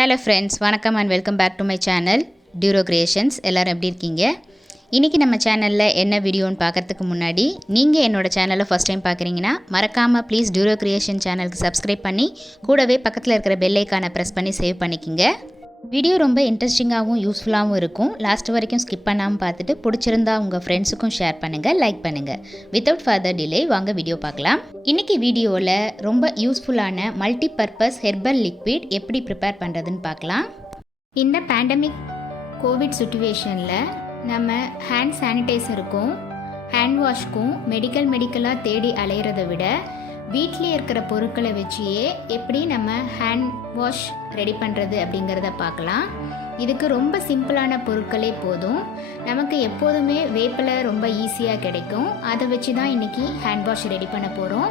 Hello friends, வணக்கம் and welcome back to my channel Duro creations. எல்லோரும் எப்படி இருக்கீங்க? இன்றைக்கி நம்ம சேனலில் என்ன வீடியோன்னு பார்க்குறதுக்கு முன்னாடி நீங்கள் என்னோடய சேனலை ஃபஸ்ட் டைம் பார்க்குறீங்கன்னா மறக்காமல் ப்ளீஸ் டியூரோ கிரியேஷன் சேனலுக்கு சப்ஸ்கிரைப் பண்ணி கூடவே பக்கத்தில் இருக்கிற பெல் ஐக்கானை ப்ரெஸ் பண்ணி சேவ் பண்ணிக்கிங்க. வீடியோ ரொம்ப இன்ட்ரெஸ்டிங்காகவும் யூஸ்ஃபுல்லாகவும் இருக்கும். லாஸ்ட் வரைக்கும் ஸ்கிப் பண்ணாமல் பார்த்துட்டு பிடிச்சிருந்தா உங்கள் ஃப்ரெண்ட்ஸுக்கும் ஷேர் பண்ணுங்கள், லைக் பண்ணுங்கள். வித்தவுட் ஃபர்தர் டிலே வாங்க வீடியோ பார்க்கலாம். இன்றைக்கி வீடியோவில் ரொம்ப யூஸ்ஃபுல்லான மல்டிபர்பஸ் ஹெர்பல் லிக்விட் எப்படி ப்ரிப்பேர் பண்ணுறதுன்னு பார்க்கலாம். இந்த பேண்டமிக் கோவிட் சுச்சுவேஷனில் நம்ம ஹேண்ட் சானிடைசருக்கும் ஹேண்ட் வாஷ்க்கும் மெடிக்கலாக தேடி அலையிறதை விட வீட்டிலே இருக்கிற பொருட்களை வச்சியே எப்படி நம்ம ஹேண்ட் வாஷ் ரெடி பண்ணுறது அப்படிங்கிறத பார்க்கலாம். இதுக்கு ரொம்ப சிம்பிளான பொருட்களே போதும். நமக்கு எப்போதுமே வேப்பிலை ரொம்ப ஈஸியாக கிடைக்கும். அதை வச்சு தான் இன்றைக்கி ஹேண்ட் வாஷ் ரெடி பண்ண போகிறோம்.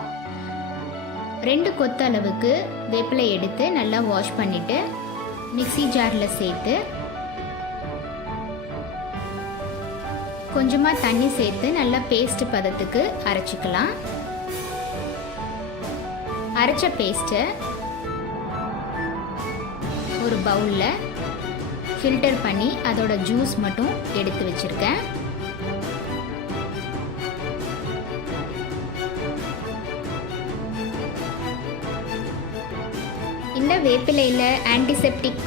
2 கொத்து அளவுக்கு வேப்பிலை எடுத்து நல்லா வாஷ் பண்ணிவிட்டு மிக்ஸி ஜாரில் சேர்த்து கொஞ்சமாக தண்ணி சேர்த்து நல்லா பேஸ்ட் பதத்துக்கு அரைச்சிக்கலாம். அரைச்ச பேஸ்ட்டை ஒரு பவுலில் ஃபில்டர் பண்ணி அதோட ஜூஸ் மட்டும் எடுத்து வச்சுருக்கேன். இந்த வேப்பிலையில் ஆன்டிசெப்டிக்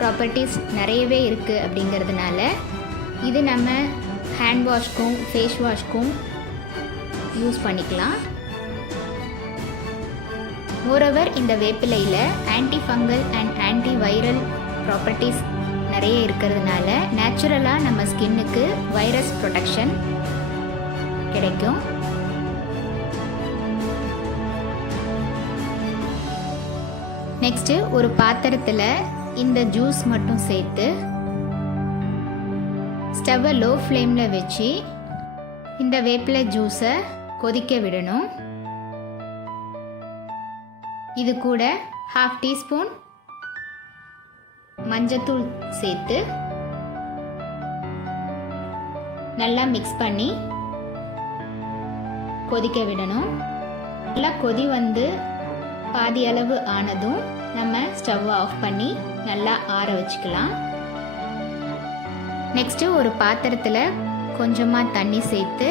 ப்ராப்பர்ட்டிஸ் நிறையவே இருக்குது அப்படிங்கிறதுனால இது நம்ம ஹேண்ட் வாஷ்க்கும் ஃபேஸ் வாஷ்க்கும் யூஸ் பண்ணிக்கலாம். மோரோவர் இந்த வேப்பிலையில் anti fungal and anti viral properties நிறைய இருக்கிறதுனால நேச்சுரலாக நம்ம ஸ்கின்னுக்கு வைரஸ் ப்ரொடெக்ஷன் கிடைக்கும். நெக்ஸ்ட்டு ஒரு பாத்திரத்தில் இந்த ஜூஸ் மட்டும் சேர்த்து ஸ்டவ்வை லோ ஃப்ளேமில் வச்சு இந்த வேப்பிலை ஜூஸை கொதிக்க விடணும். இது கூட 1/2 டீஸ்பூன் மஞ்சத்தூள் சேர்த்து நல்லா மிக்ஸ் பண்ணி கொதிக்க விடணும். நல்லா கொதி வந்து பாதி அளவு ஆனதும் நம்ம ஸ்டவ்வை ஆஃப் பண்ணி நல்லா ஆற வச்சுக்கலாம். நெக்ஸ்ட்டு ஒரு பாத்திரத்தில் கொஞ்சமாக தண்ணி சேர்த்து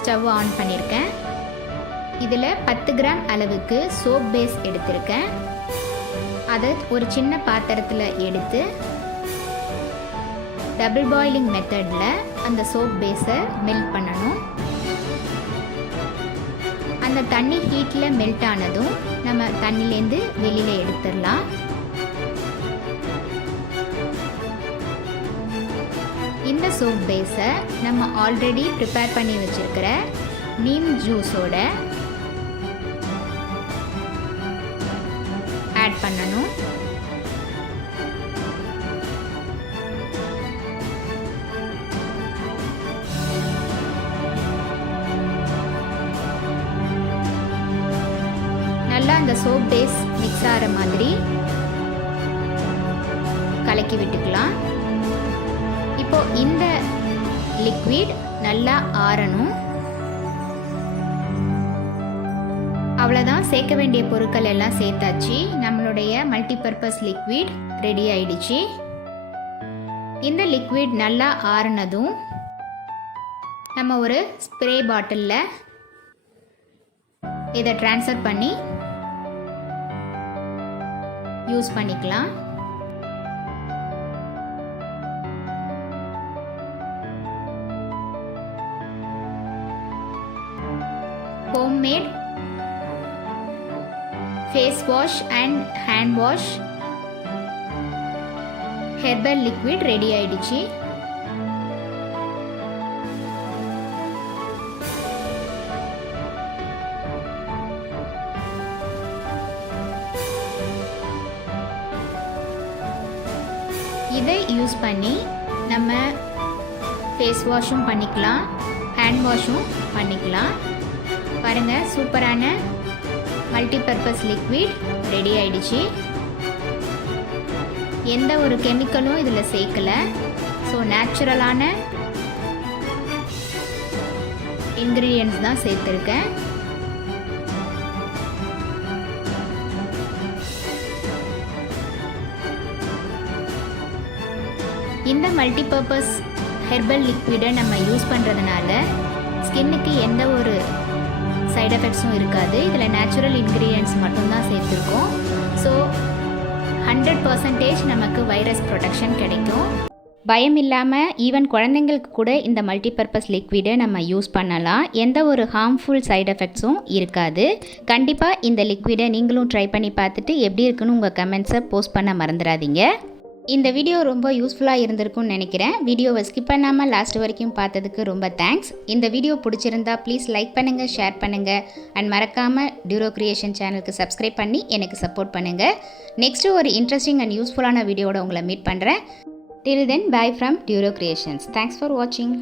ஸ்டவ் ஆன் பண்ணியிருக்கேன். இதில் 10 கிராம் அளவுக்கு சோப் பேஸ் எடுத்திருக்கேன். அதை ஒரு சின்ன பாத்திரத்தில் எடுத்து டபுள் பாயிலிங் மெத்தடில் அந்த சோப் பேஸை மெல்ட் பண்ணணும். அந்த தண்ணி ஹீட்டில் மெல்ட் ஆனதும் நம்ம தண்ணிலேருந்து வெளியில் எடுத்துடலாம். இந்த சோப் பேஸை நம்ம ஆல்ரெடி ப்ரிப்பேர் பண்ணி வச்சுருக்கிற நீம் ஜூஸோட ஆட் பண்ணணும். நல்லா அந்த சோப் பேஸ் மிக்ஸ் ஆகிற மாதிரி கலக்கி விட்டுக்கலாம். இப்போ இந்த லிக்விட் நல்லா ஆறணும். அவ்வளோதான், சேர்க்க வேண்டிய பொருட்கள் எல்லாம் சேர்த்தாச்சு. நம்மளுடைய மல்டிபர்பஸ் லிக்விட் ரெடி ஆயிடுச்சு. இந்த லிக்விட் நல்லா ஆறுனதும் நம்ம ஒரு ஸ்ப்ரே பாட்டிலில் இதை ட்ரான்ஸ்ஃபர் பண்ணி யூஸ் பண்ணிக்கலாம். Homemade face wash and hand wash herbal liquid ready ஆயிடுச்சு. இதை யூஸ் பண்ணி நம்ம ஃபேஸ் வாஷும் பண்ணிக்கலாம், ஹேண்ட் வாஷும் பண்ணிக்கலாம். பாருங்கள், சூப்பரான மல்டிபர்பஸ் லிக்விட் ரெடி ஆயிடுச்சு. எந்த ஒரு கெமிக்கலும் இதில் சேர்க்கலை. ஸோ நேச்சுரலான இன்க்ரீடியன்ட்ஸ் தான் சேர்த்துருக்கேன். இந்த மல்டிபர்பஸ் ஹெர்பல் லிக்விடை நம்ம யூஸ் பண்ணுறதுனால ஸ்கின்னுக்கு எந்த ஒரு சைடு எஃபெக்ட்ஸும் இருக்காது. இதில் நேச்சுரல் இன்க்ரீடியன்ட்ஸ் மட்டும்தான் சேர்த்துருக்கோம். ஸோ 100% நமக்கு வைரஸ் ப்ரொடெக்ஷன் கிடைக்கும். பயம் இல்லாமல் ஈவன் குழந்தைங்களுக்கு கூட இந்த மல்டிபர்பஸ் லிக்விடை நம்ம யூஸ் பண்ணலாம். எந்த ஒரு ஹார்ம்ஃபுல் சைடு எஃபெக்ட்ஸும் இருக்காது. கண்டிப்பாக இந்த லிக்விடை நீங்களும் ட்ரை பண்ணி பார்த்துட்டு எப்படி இருக்குன்னு உங்கள் கமெண்ட்ஸை போஸ்ட் பண்ண மறந்துடாதீங்க. இந்த வீடியோ ரொம்ப யூஸ்ஃபுல்லாக இருந்திருக்கும்னு நினைக்கிறேன். வீடியோவை ஸ்கிப் பண்ணாமல் லாஸ்ட் வரைக்கும் பார்த்ததுக்கு ரொம்ப தேங்க்ஸ். இந்த வீடியோ பிடிச்சிருந்தா ப்ளீஸ் லைக் பண்ணுங்கள், ஷேர் பண்ணுங்கள் அண்ட் மறக்காமல் டியூரோ கிரியேஷன் சேனலுக்கு சப்ஸ்கிரைப் பண்ணி எனக்கு சப்போர்ட் பண்ணுங்கள். நெக்ஸ்ட்டு ஒரு இன்ட்ரெஸ்டிங் அண்ட் யூஸ்ஃபுல்லான வீடியோவோட உங்களை மீட் பண்ணுறேன். Till then, bye from Duro Creations. Thanks for watching.